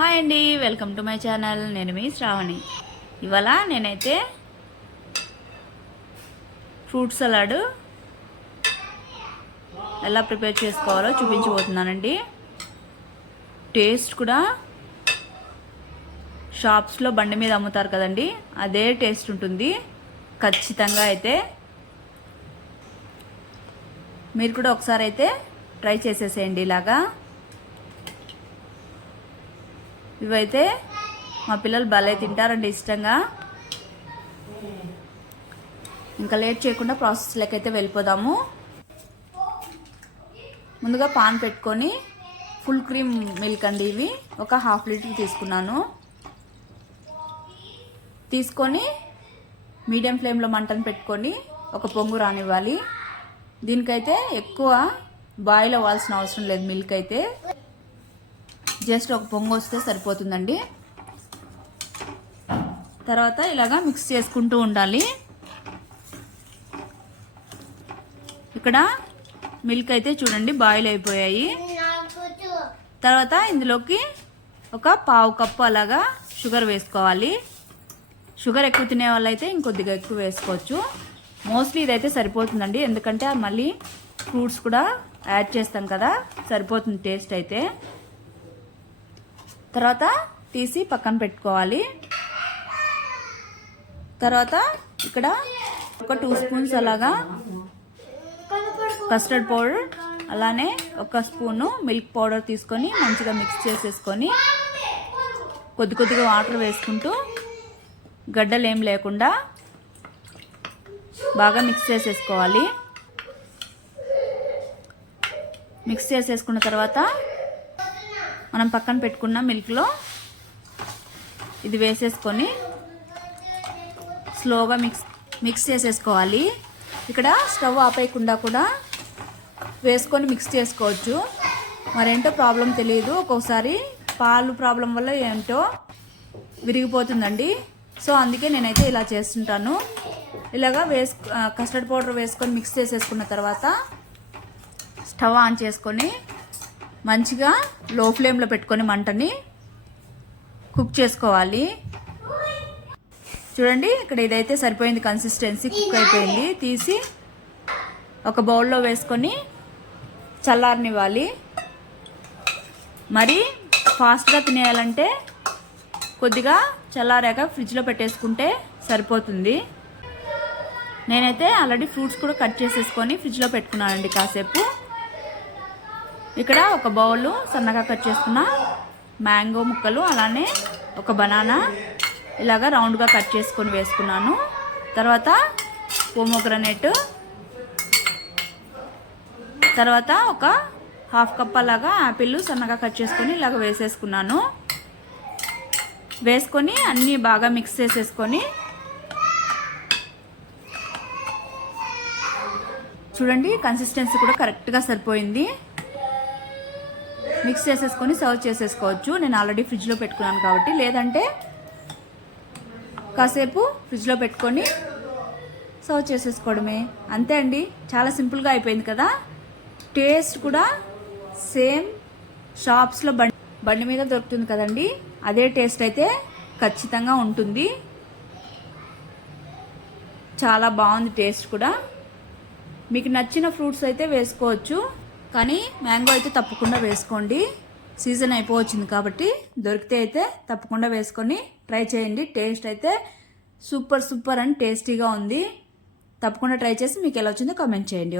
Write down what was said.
Hi అండి, welcome to my channel. నేను మీ శ్రావణి. ఇవాళ నేనైతే ఫ్రూట్ సలాడ్ ఎలా ప్రిపేర్ చేసుకోవాలో చూపించబోతున్నానండి. టేస్ట్ కూడా షాప్స్లో బండి మీద అమ్ముతారు కదండి, అదే టేస్ట్ ఉంటుంది ఖచ్చితంగా. అయితే మీరు కూడా ఒకసారి అయితే ట్రై చేసేసేయండి ఇలాగా. ఇవైతే మా పిల్లలు భలే తింటారండి ఇష్టంగా. ఇంకా లేట్ చేయకుండా ప్రాసెస్లోకి అయితే వెళ్ళిపోదాము. ముందుగా పాన్ పెట్టుకొని ఫుల్ క్రీమ్ మిల్క్ అండి, ఇవి ఒక 1/2 లీటర్ తీసుకున్నాను. తీసుకొని మీడియం ఫ్లేమ్లో మంటను పెట్టుకొని ఒక పొంగు రానివ్వాలి. దీనికైతే ఎక్కువ బాయిల్ అవ్వాల్సిన అవసరం లేదు. మిల్క్ అయితే జస్ట్ ఒక పొంగు వస్తే సరిపోతుందండి. తర్వాత ఇలాగా మిక్స్ చేసుకుంటూ ఉండాలి. ఇక్కడ మిల్క్ అయితే చూడండి బాయిల్ అయిపోయాయి. తర్వాత ఇందులోకి ఒక 1/2 కప్పు అలాగా షుగర్ వేసుకోవాలి. షుగర్ ఎక్కువ తినే వాళ్ళైతే ఇంకొద్దిగా ఎక్కువ వేసుకోవచ్చు. మోస్ట్లీ ఇదైతే సరిపోతుందండి, ఎందుకంటే మళ్ళీ ఫ్రూట్స్ కూడా యాడ్ చేస్తాం కదా, సరిపోతుంది టేస్ట్ అయితే. తర్వాత తీసి పక్కన పెట్టుకోవాలి. తర్వాత ఇక్కడ ఒక 2 స్పూన్స్ అలాగా కస్టర్డ్ పౌడర్, అలానే ఒక స్పూను మిల్క్ పౌడర్ తీసుకొని మంచిగా మిక్స్ చేసేసుకొని కొద్ది కొద్దిగా వాటర్ వేసుకుంటూ గడ్డలు ఏం లేకుండా బాగా మిక్స్ చేసేసుకోవాలి. మిక్స్ చేసేసుకున్న తర్వాత మనం పక్కన పెట్టుకున్న మిల్క్లో ఇది వేసేసుకొని స్లోగా మిక్స్ చేసేసుకోవాలి. ఇక్కడ స్టవ్ ఆపేయకుండా కూడా వేసుకొని మిక్స్ చేసుకోవచ్చు. మరేంటో ప్రాబ్లం తెలియదు, ఒక్కొక్కసారి పాలు ప్రాబ్లం వల్ల ఏంటో విరిగిపోతుందండి. సో అందుకే నేనైతే ఇలా చేస్తుంటాను. ఇలాగా కస్టర్డ్ పౌడర్ వేసుకొని మిక్స్ చేసేసుకున్న తర్వాత స్టవ్ ఆన్ చేసుకొని మంచిగా లో ఫ్లేమ్లో పెట్టుకొని మంటని కుక్ చేసుకోవాలి. చూడండి ఇక్కడ ఇదైతే సరిపోయింది, కన్సిస్టెన్సీ కుక్ అయిపోయింది. తీసి ఒక బౌల్లో వేసుకొని చల్లారనివ్వాలి. మరి ఫాస్ట్గా తినేయాలంటే కొద్దిగా చల్లారాక ఫ్రిడ్జ్లో పెట్టేసుకుంటే సరిపోతుంది. నేనైతే ఆల్రెడీ ఫ్రూట్స్ కూడా కట్ చేసేసుకొని ఫ్రిడ్జ్లో పెట్టుకున్నానండి కాసేపు. ఇక్కడ ఒక బౌలు సన్నగా కట్ చేసుకున్న మ్యాంగో ముక్కలు, అలానే ఒక బనానా ఇలాగా రౌండ్గా కట్ చేసుకొని వేసుకున్నాను. తర్వాత పోమోగ్రనేట్, తర్వాత ఒక 1/2 కప్ అలాగా యాపిల్ సన్నగా కట్ చేసుకొని ఇలాగ వేసేసుకున్నాను. వేసుకొని అన్నీ బాగా మిక్స్ చేసేసుకొని చూడండి కన్సిస్టెన్సీ కూడా కరెక్ట్గా సరిపోయింది. మిక్స్ చేసేసుకొని సర్వ్ చేసేసుకోవచ్చు. నేను ఆల్రెడీ ఫ్రిడ్జ్లో పెట్టుకున్నాను కాబట్టి, లేదంటే కాసేపు ఫ్రిడ్జ్లో పెట్టుకొని సర్వ్ చేసేసుకోవడమే. అంతే అండి, చాలా సింపుల్గా అయిపోయింది కదా. టేస్ట్ కూడా సేమ్ షాప్స్లో బండి మీద దొరుకుతుంది కదండి, అదే టేస్ట్ అయితే ఖచ్చితంగా ఉంటుంది. చాలా బాగుంది టేస్ట్ కూడా. మీకు నచ్చిన ఫ్రూట్స్ అయితే వేసుకోవచ్చు, కానీ మ్యాంగో అయితే తప్పకుండా వేసుకోండి. సీజన్ అయిపోవచ్చింది కాబట్టి దొరికితే అయితే తప్పకుండా వేసుకొని ట్రై చేయండి. టేస్ట్ అయితే సూపర్ అండ్ టేస్టీగా ఉంది. తప్పకుండా ట్రై చేసి మీకు ఎలా వచ్చిందో కామెంట్ చేయండి.